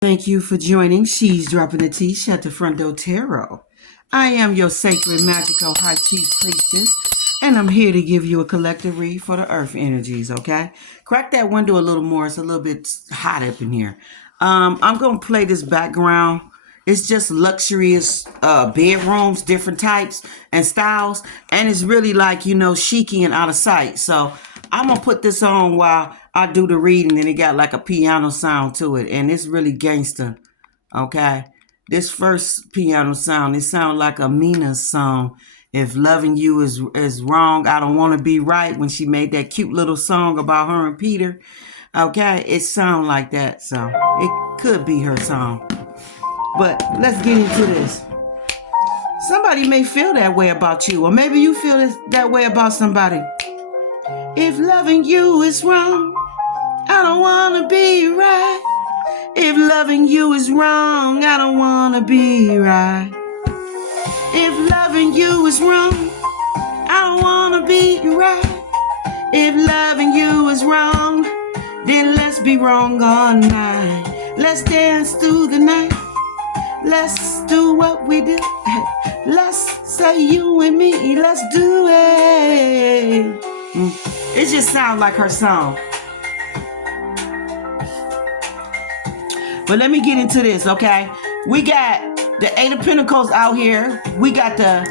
Thank you for joining She's Dropping the Tea at the Front Door Tarot. I am your sacred, magical high chief priestess, and I'm here to give you a collective read for the earth energies, okay? Crack that window a little more. It's a little bit hot up in here. I'm going to play this background. It's just luxurious bedrooms, different types and styles, and it's really like, chic and out of sight. So I'm going to put this on while I do the reading, and it got like a piano sound to it, and it's really gangster, okay? This first piano sound, it sounds like a Mina song. If loving you is wrong, I don't want to be right, when she made that cute little song about her and Peter, okay? It sounds like that, so it could be her song. But let's get into this. Somebody may feel that way about you, or maybe you feel that way about somebody. If loving you is wrong, I don't want to be right. If loving you is wrong, I don't want to be right. If loving you is wrong, I don't want to be right. If loving you is wrong, then let's be wrong all night. Let's dance through the night. Let's do what we do. Let's say you and me. Let's do it. It just sounds like her song. But let me get into this, okay? We got the Eight of Pentacles out here. We got the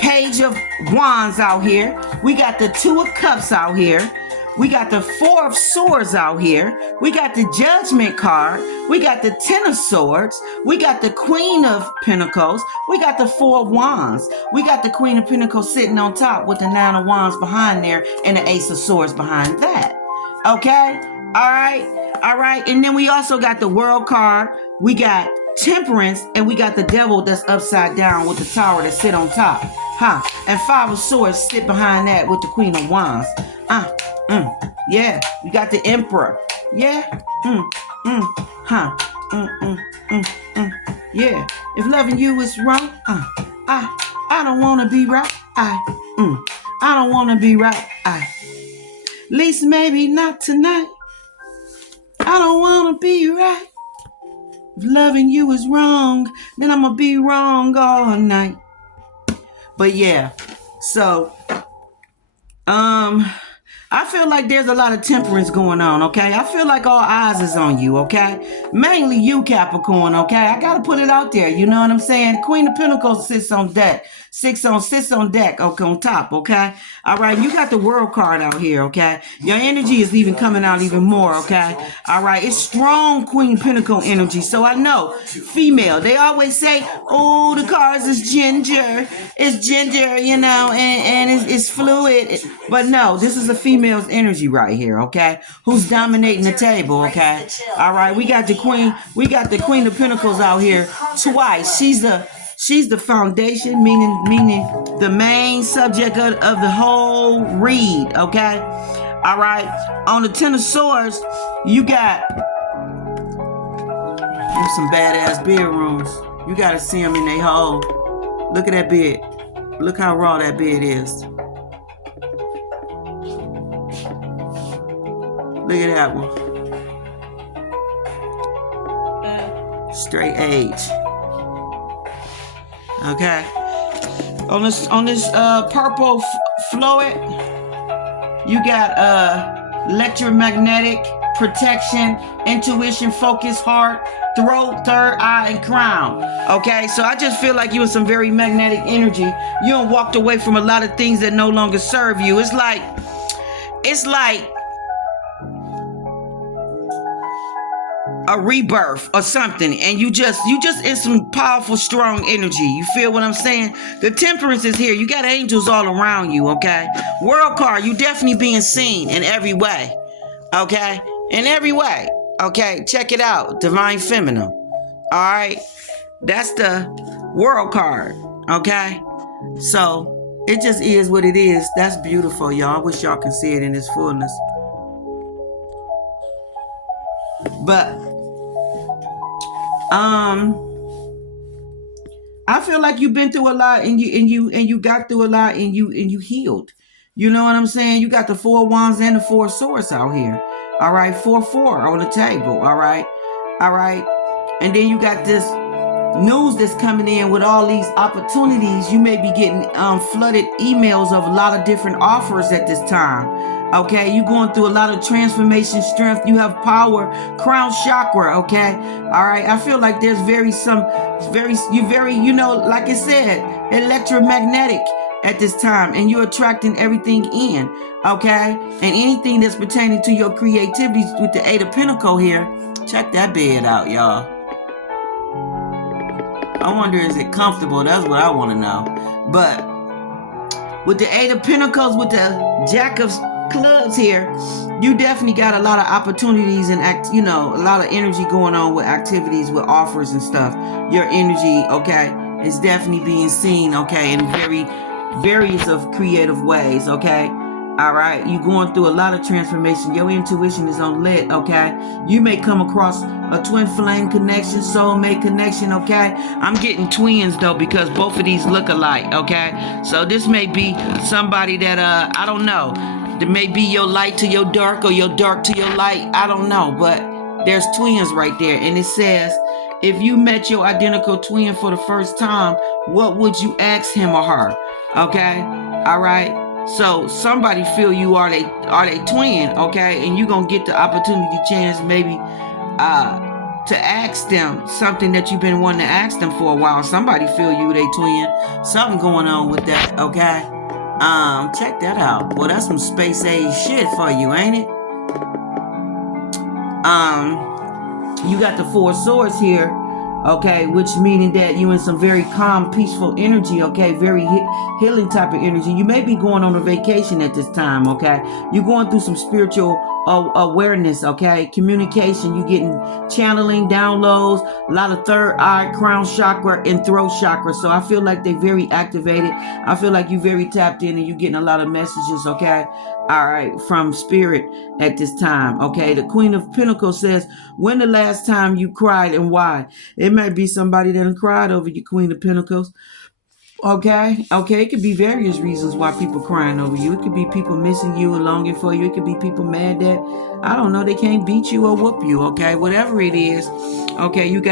Page of Wands out here. We got the Two of Cups out here. We got the Four of Swords out here. We got the Judgment card. We got the Ten of Swords. We got the Queen of Pentacles. We got the Four of Wands. We got the Queen of Pentacles sitting on top with the Nine of Wands behind there and the Ace of Swords behind that. Okay? All right. And then we also got the World card. We got Temperance, and we got the Devil that's upside down with the Tower that sit on top. And Five of Swords sit behind that with the Queen of Wands. Yeah, we got the Emperor. Yeah. Yeah. If loving you is wrong, I don't want to be right. I don't want to be right. At least maybe not tonight. I don't want to be right. If loving you is wrong, then I'm going to be wrong all night. But yeah, so, I feel like there's a lot of temperance going on, okay? I feel like all eyes is on you, okay? Mainly you, Capricorn, okay? I gotta put it out there, you know what I'm saying? Queen of Pentacles sits on deck. Sits on deck, okay, on top, okay? All right, you got the World card out here, okay? Your energy is even coming out even more, okay? All right, it's strong Queen Pentacle energy, so I know, female, they always say, oh, the cards is ginger. It's ginger, and it's fluid. But no, this is a female's energy right here, okay? Who's dominating the table, okay? All right, we got the Queen of Pentacles out here twice. She's the foundation, meaning the main subject of the whole read, okay? All right. On the Ten of Swords, you got some badass bedrooms. You got to see them in their hole. Look at that bed. Look how raw that bed is. Look at that one. Straight age. Okay. On this purple fluid, you got electromagnetic protection, intuition, focus, heart, throat, third eye, and crown. Okay, so I just feel like you in some very magnetic energy. You done walked away from a lot of things that no longer serve you. It's like a rebirth or something, and you just in some powerful, strong energy. You feel what I'm saying? The Temperance is here. You got angels all around you, okay? World card, you definitely being seen in every way, okay? In every way, okay? Check it out, Divine Feminine. All right, that's the World card, okay? So it just is what it is. That's beautiful, y'all. I wish y'all can see it in its fullness. But I feel like you've been through a lot, and you got through a lot, and you healed. You know what I'm saying? You got the Four of Wands and the Four of Swords out here. All right, 4-4 on the table. All right. And then you got this news that's coming in with all these opportunities. You may be getting flooded emails of a lot of different offers at this time. Okay, you're going through a lot of transformation, strength. You have power, crown chakra. Okay, all right. I feel like there's you know, like I said, electromagnetic at this time, and you're attracting everything in. Okay, and anything that's pertaining to your creativity with the Eight of Pentacles here. Check that bed out, y'all. I wonder, is it comfortable? That's what I want to know. But with the Eight of Pentacles, with the Jack of Clubs here, you definitely got a lot of opportunities and a lot of energy going on with activities, with offers and stuff. Your energy, okay, is definitely being seen, okay, in various of creative ways, okay. All right, you're going through a lot of transformation. Your intuition is on lit, okay? You may come across a twin flame connection, soulmate connection, okay? I'm getting twins, though, because both of these look alike, okay? So this may be somebody that, I don't know. There may be your light to your dark or your dark to your light. I don't know, but there's twins right there. And it says, if you met your identical twin for the first time, what would you ask him or her, okay? All right? So somebody feel you are they twin, okay? And you're going to get the opportunity, chance maybe to ask them something that you've been wanting to ask them for a while. Somebody feel you they twin. Something going on with that, okay? Check that out. Well, that's some space age shit for you, ain't it? You got the Four of Swords here, okay, which meaning that you in some very calm, peaceful energy, okay, very healing type of energy. You may be going on a vacation at this time, okay. You're going through some spiritual awareness, okay, communication. You getting channeling, downloads, a lot of third eye, crown chakra, and throat chakra. So I feel like they're very activated. I feel like you're very tapped in, and you're getting a lot of messages, okay, all right, from spirit at this time, okay. The Queen of Pentacles says, when the last time you cried and why? It might be somebody that cried over you, Queen of Pentacles. Okay. It could be various reasons why people crying over you. It could be people missing you and longing for you. It could be people mad that, I don't know, they can't beat you or whoop you. Okay, whatever it is. Okay, you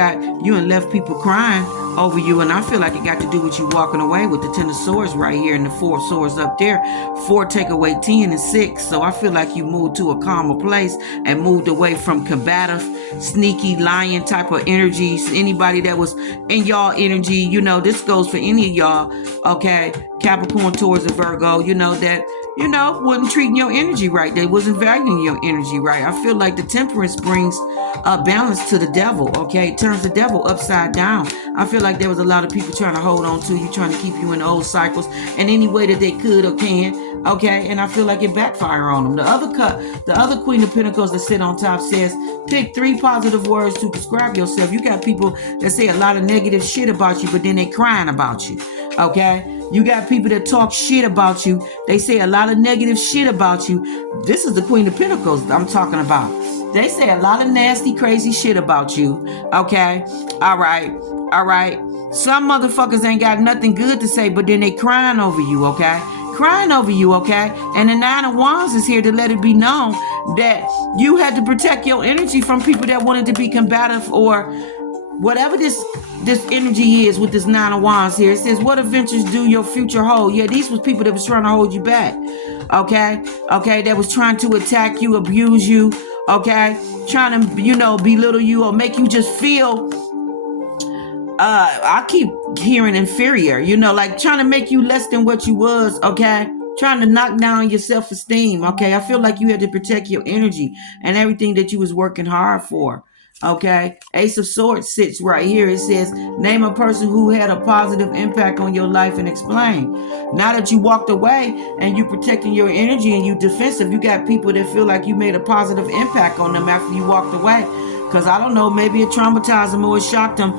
and left people crying over you, and I feel like it got to do with you walking away with the Ten of Swords right here and the Four of Swords up there. 4 take away 10 and 6. So I feel like you moved to a calmer place and moved away from combative, sneaky, lying type of energies. Anybody that was in y'all energy, this goes for any of y'all, okay, Capricorn, Taurus, and Virgo, that wasn't treating your energy right. They wasn't valuing your energy right. I feel like the Temperance brings a balance to the devil, okay? It turns the devil upside down. I feel like there was a lot of people trying to hold on to you, trying to keep you in old cycles in any way that they could or can, okay? And I feel like it backfired on them. The other Queen of Pentacles that sit on top says, pick 3 positive words to describe yourself. You got people that say a lot of negative shit about you, but then they crying about you, okay? You got people that talk shit about you. They say a lot of negative shit about you. This is the Queen of Pentacles I'm talking about. They say a lot of nasty, crazy shit about you. Okay? All right. Some motherfuckers ain't got nothing good to say, but then they crying over you, okay? Crying over you, okay? And the Nine of Wands is here to let it be known that you had to protect your energy from people that wanted to be combative or whatever this energy is with this Nine of Wands here. It says, what adventures do your future hold? Yeah, these was people that was trying to hold you back. Okay, that was trying to attack you, abuse you, okay? Trying to, belittle you or make you just feel, I keep hearing inferior, like trying to make you less than what you was, okay? Trying to knock down your self-esteem, okay? I feel like you had to protect your energy and everything that you was working hard for. Okay, Ace of Swords sits right here. It says, name a person who had a positive impact on your life and explain. Now that you walked away and you protecting your energy and you defensive, you got people that feel like you made a positive impact on them after you walked away. Because I don't know, maybe it traumatized them or it shocked them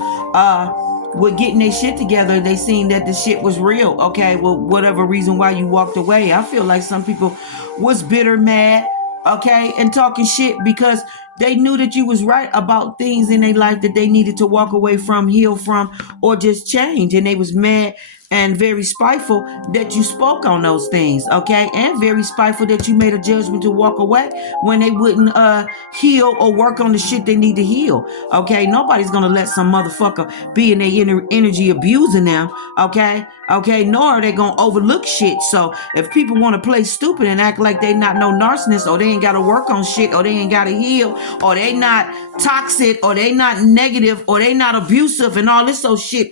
with getting their shit together. They seen that the shit was real. Okay, well, whatever reason why you walked away. I feel like some people was bitter, mad, okay, and talking shit because they knew that you was right about things in their life that they needed to walk away from, heal from, or just change. And they was mad and very spiteful that you spoke on those things, okay? And very spiteful that you made a judgment to walk away when they wouldn't heal or work on the shit they need to heal, okay? Nobody's gonna let some motherfucker be in their energy abusing them, okay? Okay, nor are they gonna overlook shit. So if people want to play stupid and act like they not no narcissist, or they ain't gotta work on shit, or they ain't gotta heal, or they not toxic, or they not negative, or they not abusive and all this old shit,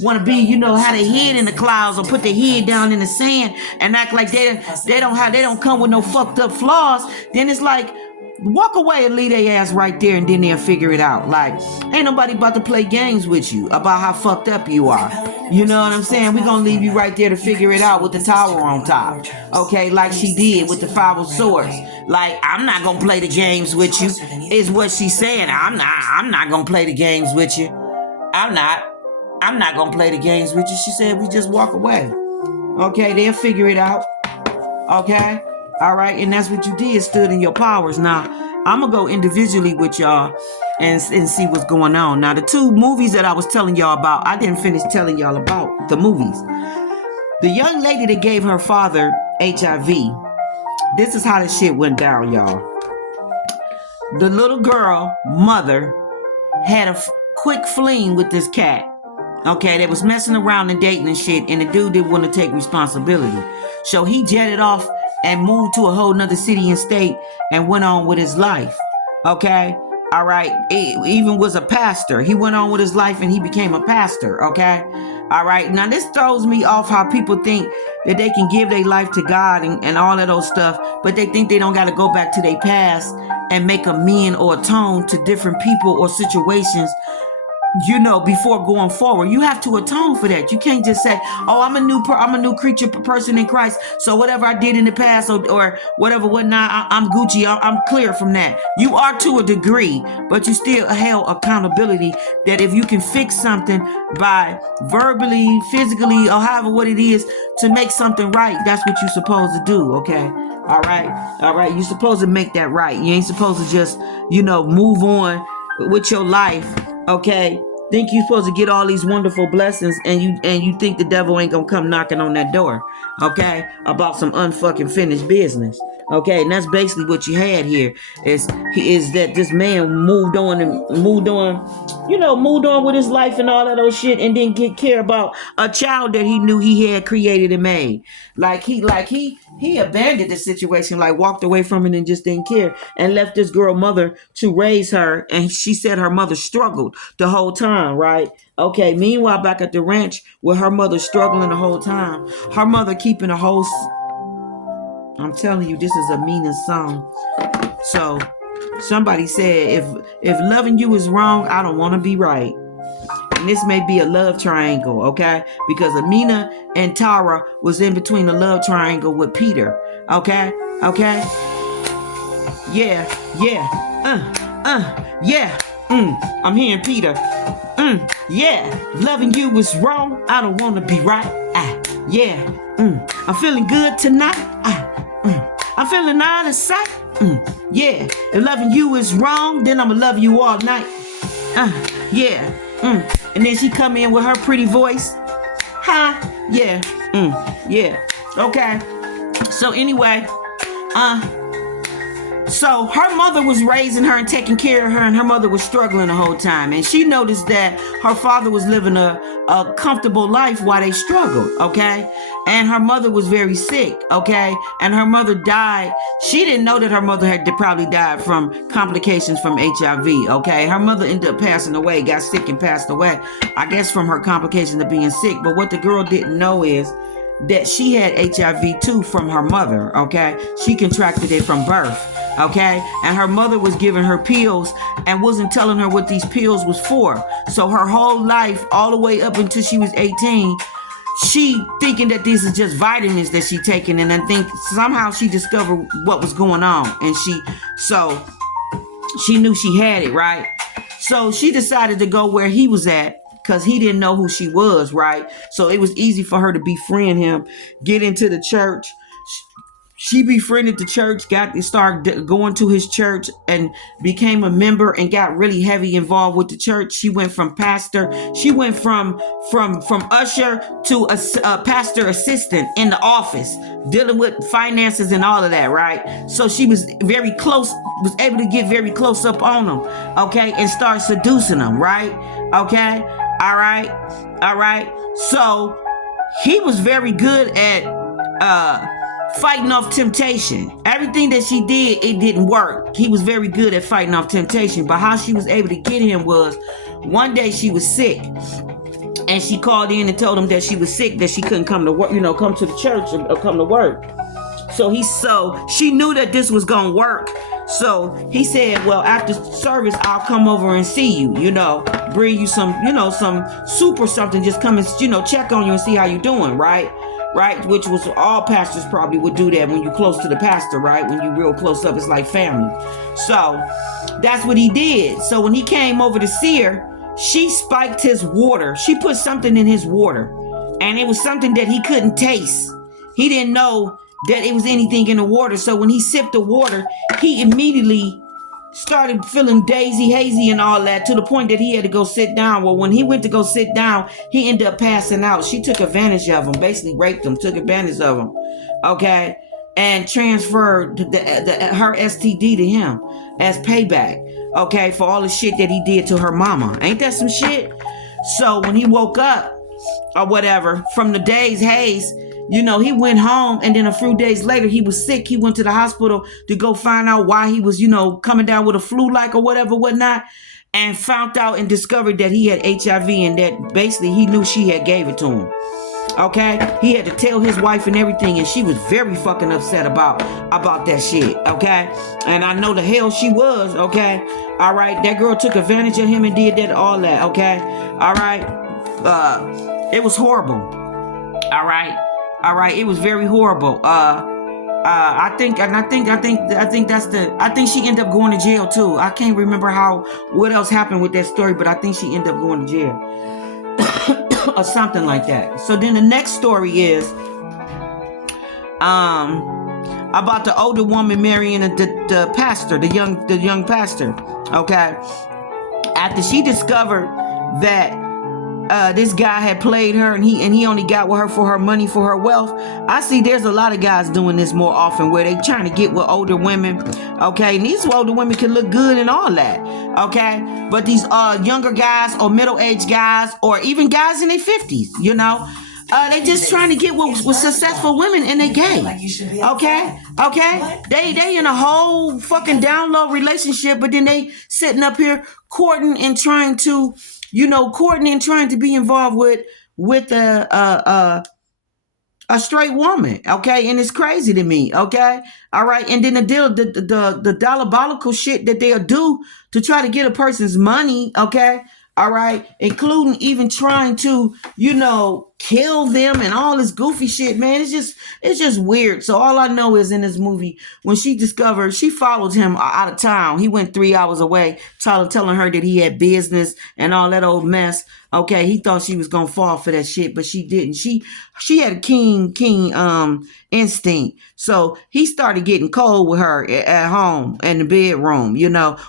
want to be, have their head in the clouds or put their head down in the sand and act like they don't come with no fucked up flaws, then it's like, walk away and leave their ass right there, and then they'll figure it out. Like, ain't nobody about to play games with you about how fucked up you are. You know what I'm saying? We're going to leave you right there to figure it out with the tower on top. Okay, like she did with the 5 of swords. Like, I'm not going to play the games with you, is what she's saying. I'm not going to play the games with you. I'm not going to play the games with you. She said we just walk away. Okay, they'll figure it out. Okay? All right, and that's what you did, stood in your powers. Now, I'm going to go individually with y'all and see what's going on. Now, the 2 movies that I was telling y'all about, I didn't finish telling y'all about the movies. The young lady that gave her father HIV, this is how this shit went down, y'all. The little girl, mother, had a quick fling with this cat. Okay, they was messing around and dating and shit, and the dude didn't want to take responsibility. So he jetted off and moved to a whole nother city and state and went on with his life. Okay? All right. He even was a pastor. He went on with his life and he became a pastor. Okay? All right. Now, this throws me off how people think that they can give their life to God and all of those stuff, but they think they don't got to go back to their past and make amend or atone to different people or situations, before going forward. You have to atone for that. You can't just say, oh, I'm a new creature person in Christ, so whatever I did in the past or whatever, whatnot, I'm Gucci. I'm clear from that. You are to a degree, but you still held accountability that if you can fix something by verbally, physically, or however what it is to make something right, that's what you're supposed to do, okay? All right. You're supposed to make that right. You ain't supposed to just, move on with your life, okay? Think you're supposed to get all these wonderful blessings, and you think the devil ain't gonna come knocking on that door, okay? About some unfucking finished business, okay? And that's basically what you had here. Is that this man moved on with his life and all of those shit, and didn't care about a child that he knew he had created and made. He abandoned the situation, like walked away from it and just didn't care, and left this girl mother to raise her. And she said her mother struggled the whole time, right? Okay, meanwhile, back at the ranch with her mother struggling the whole time, her mother keeping a whole... I'm telling you, this is a meaning song. So somebody said, if loving you is wrong, I don't want to be right. And this may be a love triangle, okay? Because Amina and Tara was in between the love triangle with Peter, okay? Okay? Yeah. I'm hearing Peter. Yeah. Loving you is wrong. I don't want to be right. Yeah. I'm feeling good tonight. I'm feeling out of sight. Yeah. If loving you is wrong, then I'ma love you all night. Yeah. And then she come in with her pretty voice. Yeah. Yeah. Okay. So anyway, so her mother was raising her and taking care of her, and her mother was struggling the whole time. And she noticed that her father was living a comfortable life while they struggled, okay? And her mother was very sick, okay? And her mother died. She didn't know that her mother had probably died from complications from HIV, okay? Her mother ended up passing away, got sick and passed away, I guess from her complications of being sick. But what the girl didn't know is that she had HIV too from her mother, okay? She contracted it from birth. Okay, and her mother was giving her pills and wasn't telling her what these pills was for. So her whole life, all the way up until she was 18, she thinking that these is just vitamins that she taking, and then think somehow she discovered what was going on, and she knew she had it, right? So she decided to go where he was at, because he didn't know who she was, right? So it was easy for her to befriend him, get into the church. She befriended the church, started going to his church, and became a member and got really heavy involved with the church. She went from pastor. She went from usher to a pastor assistant in the office, dealing with finances and all of that, right? So she was very close, was able to get very close up on them, okay, and start seducing them, right? Okay, all right. So he was very good at fighting off temptation. Everything that she did, it didn't work. He was very good at fighting off temptation. But how she was able to get him was, one day she was sick, and she called in and told him that she was sick, that she couldn't come to work, come to the church or come to work. So she knew that this was gonna work. So he said, well, after service, I'll come over and see you, bring you some, some soup or something, just come and, check on you and see how you're doing, right? Right? Which was, all pastors probably would do that when you're close to the pastor, right? When you're real close up, it's like family. So that's what he did. So when he came over to see her, she spiked his water. She put something in his water, and it was something that he couldn't taste. He didn't know that it was anything in the water. So when he sipped the water, he immediately started feeling hazy and all that, to the point that he had to go sit down. Well, when he went to go sit down, he ended up passing out. She took advantage of him, basically raped him, took advantage of him, okay, and transferred her STD to him as payback, okay, for all the shit that he did to her mama. Ain't that some shit? So when he woke up or whatever from the day's haze, he went home, and then a few days later, he was sick. He went to the hospital to go find out why he was, coming down with a flu-like or whatnot, and found out and discovered that he had HIV, and that basically he knew she had gave it to him. Okay? He had to tell his wife and everything, and she was very fucking upset about that shit. Okay? And I know the hell she was. Okay? All right? That girl took advantage of him and did that, all that. Okay? All right? It was horrible. All right? All right, it was very horrible. I think she ended up going to jail too. I can't remember what else happened with that story, but I think she ended up going to jail or something like that. So then the next story is about the older woman marrying the pastor, the young pastor. Okay, after she discovered that this guy had played her, and he only got with her for her money, for her wealth. I see there's a lot of guys doing this more often, where they trying to get with older women, okay? And these older women can look good and all that, okay? But these younger guys or middle-aged guys or even guys in their 50s, they just trying to get with successful women, and they gay, okay? They in a whole fucking down low relationship, but then they sitting up here courting and trying to be involved with a straight woman, okay? And it's crazy to me, okay? All right, and then the diabolical shit that they'll do to try to get a person's money, okay? All right, including even trying to, kill them and all this goofy shit, man. It's just weird. So all I know is in this movie, when she followed him out of town. He went 3 hours away, telling her that he had business and all that old mess. Okay, he thought she was gonna fall for that shit, but she didn't. She had a keen instinct. So he started getting cold with her at home in the bedroom.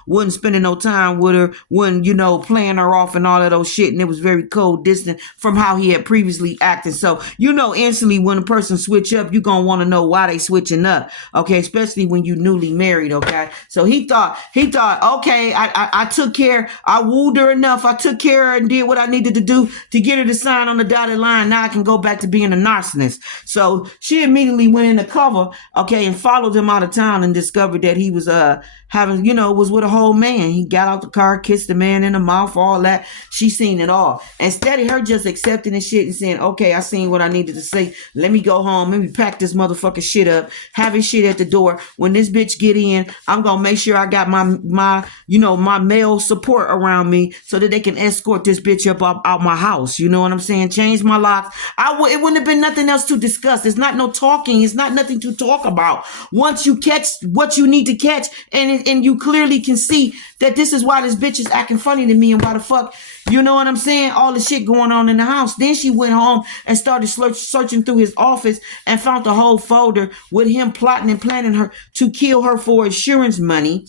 Wasn't spending no time with her, wasn't playing her off and all of those shit. And it was very cold, distant from how he had previously acted. So instantly when a person switch up, you're gonna want to know why they switching up. Okay, especially when you newly married. Okay, so he thought, okay, I took care, I wooed her enough, I took care of her and did what I needed to do to get her to sign on the dotted line. Now I can go back to being a narcissist. So she immediately went in the cover, okay, and followed him out of town and discovered that he was was with a whole man. He got out the car, kissed the man in the mouth, all that. She seen it all. Instead of her just accepting the shit and saying, okay, I seen what I needed to say. Let me go home. Let me pack this motherfucking shit up. Have his shit at the door. When this bitch get in, I'm gonna make sure I got my male support around me so that they can escort this bitch up out my house. You know what I'm saying? Change my locks. It wouldn't have been nothing else to discuss. It's not no talking. It's not nothing to talk about. Once you catch what you need to catch, and you clearly can see that this is why this bitch is acting funny to me, and why the fuck, you know what I'm saying? All the shit going on in the house. Then she went home and started searching through his office and found the whole folder with him plotting and planning her to kill her for insurance money.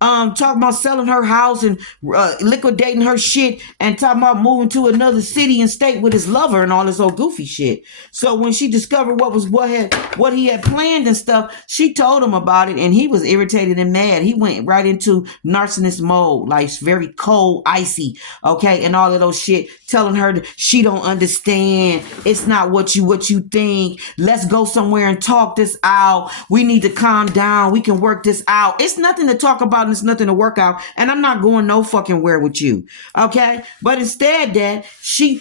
Talking about selling her house and liquidating her shit, and talking about moving to another city and state with his lover and all this old goofy shit. So when she discovered what he had planned and stuff, she told him about it, and he was irritated and mad. He went right into narcissist mode, like very cold, icy, okay, and all of those shit, telling her that she don't understand. It's not what you think. Let's go somewhere and talk this out. We need to calm down. We can work this out. It's nothing to talk about. It's nothing to work out, and I'm not going no fucking where with you, okay? But instead that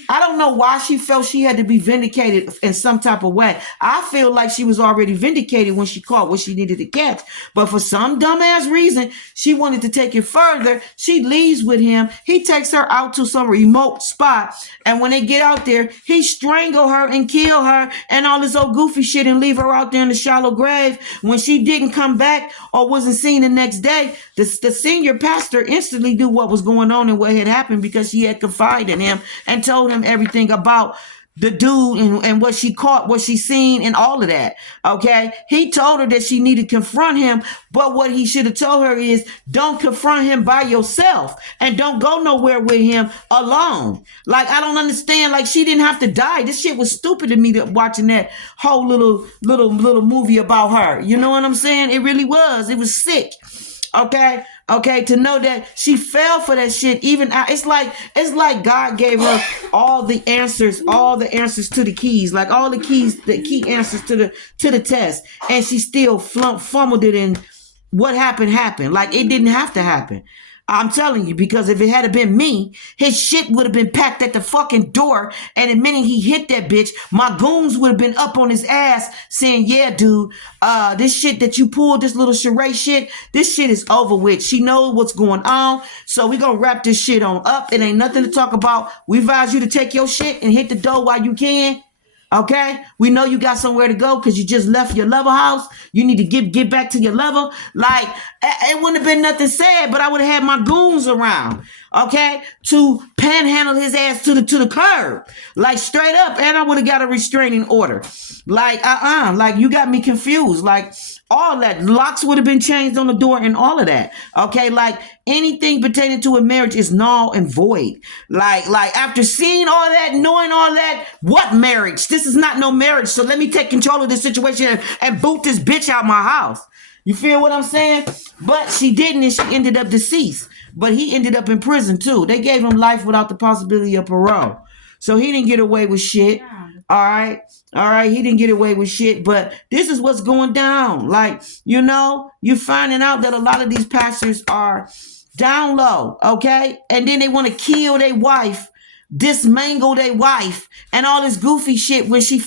I don't know why she felt she had to be vindicated in some type of way. I feel like she was already vindicated when she caught what she needed to catch, but for some dumbass reason, she wanted to take it further. She leaves with him. He takes her out to some remote spot, and when they get out there, he strangle her and kill her and all this old goofy shit and leave her out there in the shallow grave. When she didn't come back or wasn't seen the next day, the senior pastor instantly knew what was going on and what had happened because she had confided in him and told him everything about the dude and what she caught, what she seen, and all of that. Okay. He told her that she needed to confront him, but what he should have told her is don't confront him by yourself and don't go nowhere with him alone. Like, I don't understand. Like, she didn't have to die. This shit was stupid to me watching that whole little movie about her. You know what I'm saying? It really was. It was sick. Okay, to know that she fell for that shit. Even it's like God gave her all the answers to the keys, like all the key answers to the test, and she still fumbled it. And what happened. Like, it didn't have to happen. I'm telling you, because if it had been me, his shit would have been packed at the fucking door. And the minute he hit that bitch, my goons would have been up on his ass saying, yeah, dude, this shit that you pulled, this little charade shit, this shit is over with. She knows what's going on. So we gonna wrap this shit on up. It ain't nothing to talk about. We advise you to take your shit and hit the door while you can. Okay, we know you got somewhere to go because you just left your lover house. You need to get back to your lover. Like, it wouldn't have been nothing sad, but I would have had my goons around, okay, to panhandle his ass to the curb, like straight up, and I would have got a restraining order. Like, like you got me confused. Like, all that locks would have been changed on the door and all of that. Okay, like anything pertaining to a marriage is null and void. Like after seeing all that, knowing all that, what marriage? This is not no marriage. So let me take control of this situation and boot this bitch out my house. You feel what I'm saying? But she didn't, and she ended up deceased. But he ended up in prison too. They gave him life without the possibility of parole. So he didn't get away with shit. All right. He didn't get away with shit, but this is what's going down. Like, you're finding out that a lot of these pastors are down low, okay? And then they want to kill their wife, dismangle their wife, and all this goofy shit when she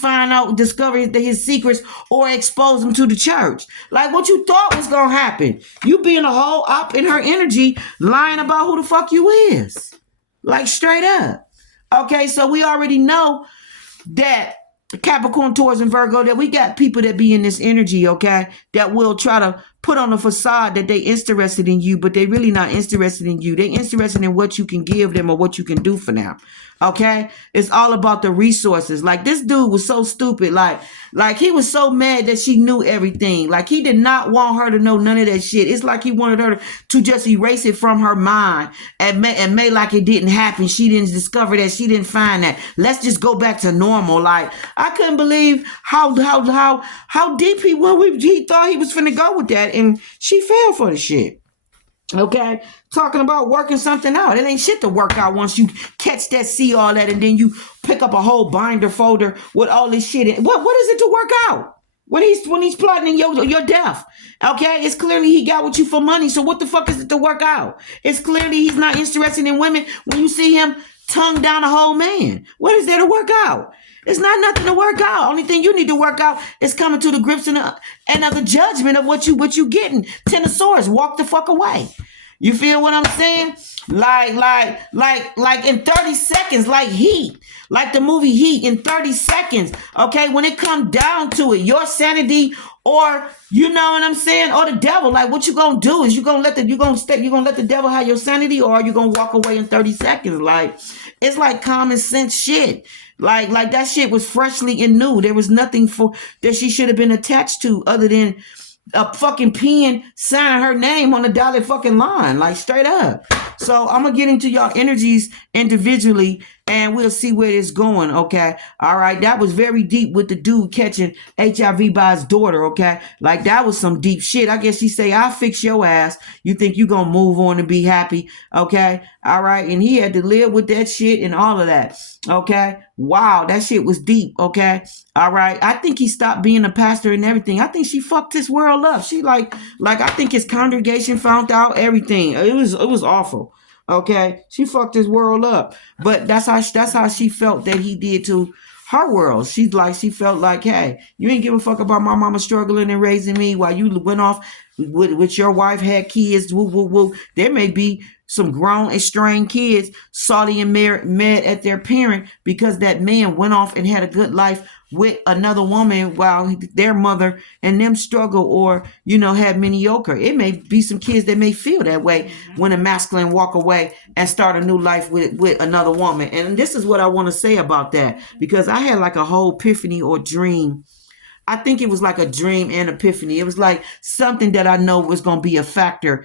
discover his secrets or expose him to the church. Like, what you thought was going to happen? You being a whole up in her energy, lying about who the fuck you is. Like, straight up. Okay, so we already know that Capricorn, Taurus, and Virgo, that we got people that be in this energy, okay, that will try to put on a facade that they interested in you, but they really not interested in you. They interested in what you can give them or what you can do for them. Okay, it's all about the resources. Like, this dude was so stupid. Like he was so mad that she knew everything. Like, he did not want her to know none of that shit. It's like he wanted her to just erase it from her mind and make like it didn't happen. She didn't discover that. She didn't find that. Let's just go back to normal. Like, I couldn't believe how deep he went. He thought he was finna go with that, and she fell for the shit. Okay, talking about working something out. It ain't shit to work out once you catch that, see all that, and then you pick up a whole binder folder with all this shit in. What is it to work out when he's plotting your death? Okay, it's clearly he got with you for money. So what the fuck is it to work out? It's clearly he's not interested in women when you see him tongue down a whole man. What is there to work out? It's not nothing to work out. Only thing you need to work out is coming to the grips and of the judgment of what you getting. Ten of Swords, walk the fuck away. You feel what I'm saying? Like in 30 seconds, like Heat, like the movie Heat, in 30 seconds. Okay, when it comes down to it, your sanity Or you know what I'm saying, or the devil. Like, what you gonna do? Is you gonna let the devil have your sanity, or are you gonna walk away in 30 seconds? Like, it's like common sense shit. Like that shit was freshly and new. There was nothing for that she should have been attached to other than a fucking pen signing her name on the dotted fucking line, like straight up. So I'm gonna get into y'all energies individually, and we'll see where it's going. Okay, all right. That was very deep with the dude catching HIV by his daughter. Okay, like that was some deep shit. I guess he say, "I'll fix your ass. You think you gonna move on and be happy?" Okay, all right. And he had to live with that shit and all of that. Okay, wow, that shit was deep. Okay, all right. I think he stopped being a pastor and everything. I think she fucked his world up. She like I think his congregation found out everything. It was awful. Okay, she fucked his world up. But that's how she felt that he did to her world. She felt like, hey, you ain't give a fuck about my mama struggling and raising me while you went off with your wife, had kids. Woo, woo, woo. There may be some grown estranged kids salty and mad at their parent because that man went off and had a good life with another woman while their mother and them struggle, or had mediocre. It may be some kids that may feel that way when a masculine walk away and start a new life with another woman. And this is what I want to say about that, because I had like a whole epiphany or dream. I think it was like a dream and epiphany. It was like something that I know was going to be a factor.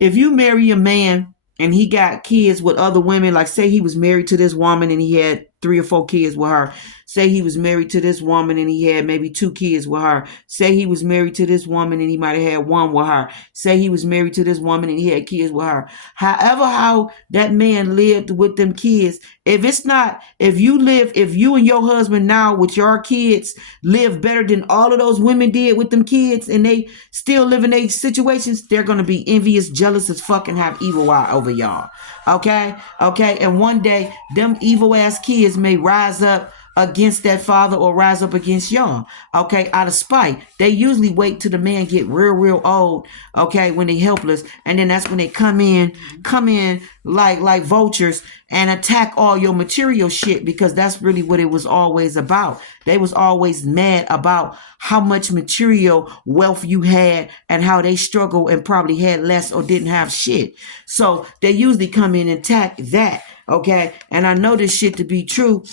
If you marry a man and he got kids with other women, like say he was married to this woman and he had 3 or 4 kids with her. Say he was married to this woman and he had maybe 2 kids with her. Say he was married to this woman and he might have had 1 with her. Say he was married to this woman and he had kids with her. However, how that man lived with them kids, if you and your husband now with your kids live better than all of those women did with them kids, and they still live in these situations, they're going to be envious, jealous as fuck, and have evil eye over y'all. Okay? Okay? And one day, them evil ass kids may rise up against that father or rise up against y'all, okay, out of spite. They usually wait till the man get real old, okay, when they helpless, and then that's when they come in like vultures and attack all your material shit, because that's really what it was always about. They was always mad about how much material wealth you had and how they struggled and probably had less or didn't have shit. So they usually come in and attack that, okay, and I know this shit to be true.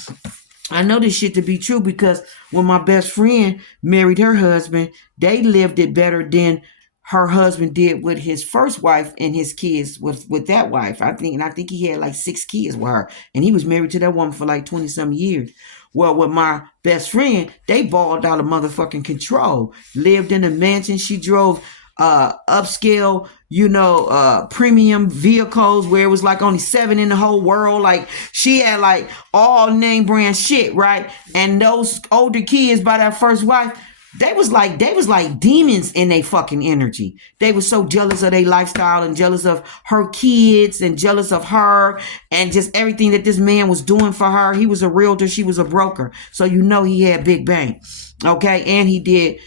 Because when my best friend married her husband, they lived it better than her husband did with his first wife and his kids with that wife. I think he had like 6 kids with her, and he was married to that woman for like 20 some years. Well, with my best friend, they balled out of motherfucking control. Lived in a mansion. She drove upscale, premium vehicles where it was like only 7 in the whole world. Like, she had like all name brand shit, right? And those older kids by that first wife, they was like demons in their fucking energy. They were so jealous of their lifestyle and jealous of her kids and jealous of her and just everything that this man was doing for her. He was a realtor, she was a broker. So he had big bang. Okay, and he did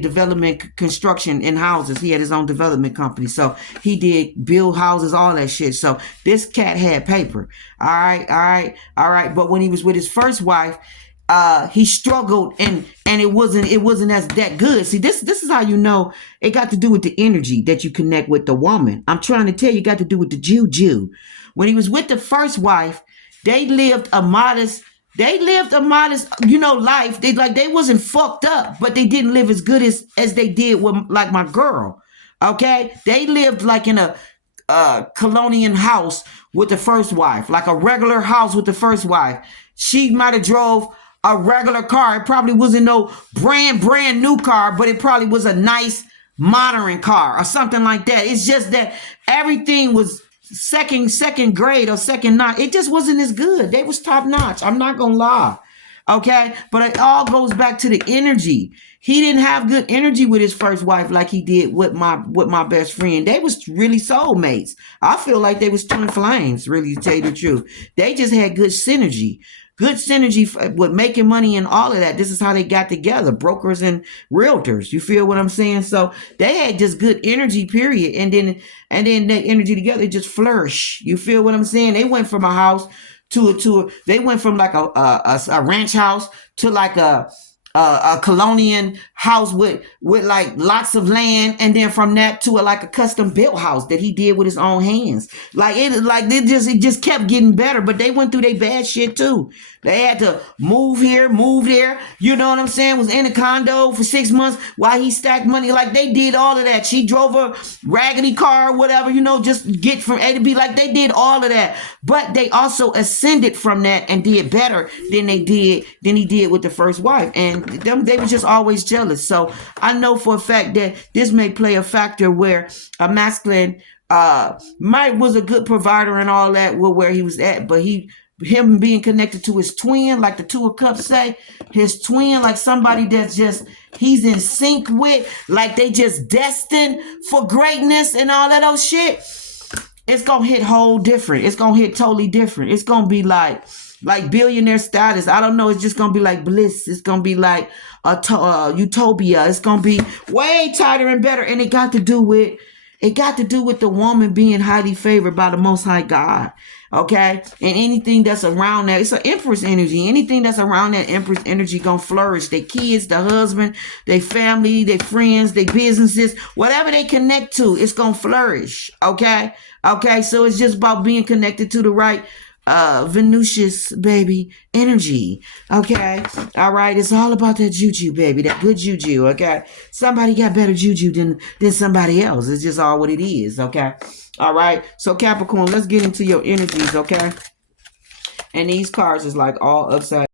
development construction in houses. He had his own development company. So he did build houses, all that shit. So this cat had paper. All right. But when he was with his first wife, he struggled and it wasn't as that good. See, this is how it got to do with the energy that you connect with the woman. I'm trying to tell you, it got to do with the juju. When he was with the first wife, they lived a modest, life. They wasn't fucked up, but they didn't live as good as they did with like my girl. Okay, they lived like in a colonial house with the first wife, like a regular house with the first wife. She might have drove a regular car. It probably wasn't no brand new car, but it probably was a nice modern car or something like that. It's just that everything was second grade or second notch. It just wasn't as good. They was top notch. I'm not gonna lie. Okay, but it all goes back to the energy. He didn't have good energy with his first wife like he did with my best friend. They was really soulmates. I feel like they was twin flames, really, to tell you the truth. They just had good synergy. Good synergy with making money and all of that. This is how they got together, brokers and realtors. You feel what I'm saying? So they had just good energy, period. And then that energy together just flourished. You feel what I'm saying? They went from a house they went from like a ranch house to like a a colonial house with like lots of land, and then from that to like a custom built house that he did with his own hands. It just kept getting better, but they went through their bad shit too. They had to move here, move there. You know what I'm saying? Was in a condo for 6 months while he stacked money. Like they did all of that. She drove a raggedy car or whatever, just get from A to B. Like they did all of that. But they also ascended from that and did better than he did with the first wife. And they were just always jealous. So I know for a fact that this may play a factor where a masculine Mike was a good provider and all that where he was at, but him being connected to his twin, like the Two of Cups say, his twin, like somebody that's just he's in sync with, like they just destined for greatness and all that old shit. It's gonna hit whole different. It's gonna hit totally different. It's gonna be like billionaire status. I don't know. It's just gonna be like bliss. It's gonna be like a utopia. It's gonna be way tighter and better. And it got to do with the woman being highly favored by the Most High God. Okay? And anything that's around that, it's an Empress energy. Anything that's around that Empress energy gonna flourish. Their kids, their husband, their family, their friends, their businesses, whatever they connect to, it's gonna flourish. Okay? Okay, so it's just about being connected to the right Venusius baby energy. Okay, all right, it's all about that juju, baby, that good juju. Okay, somebody got better juju than somebody else. It's just all what it is. Okay, all right, so Capricorn, let's get into your energies. Okay, and these cards is like all upside